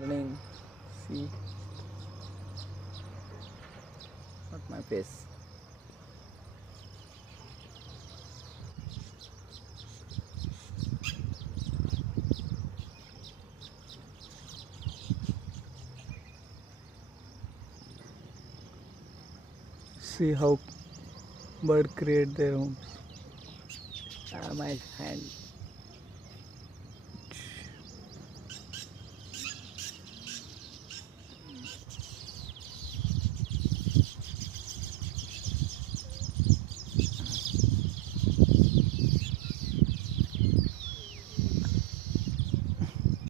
Running. See, not my face. See how bird create their homes. My hand.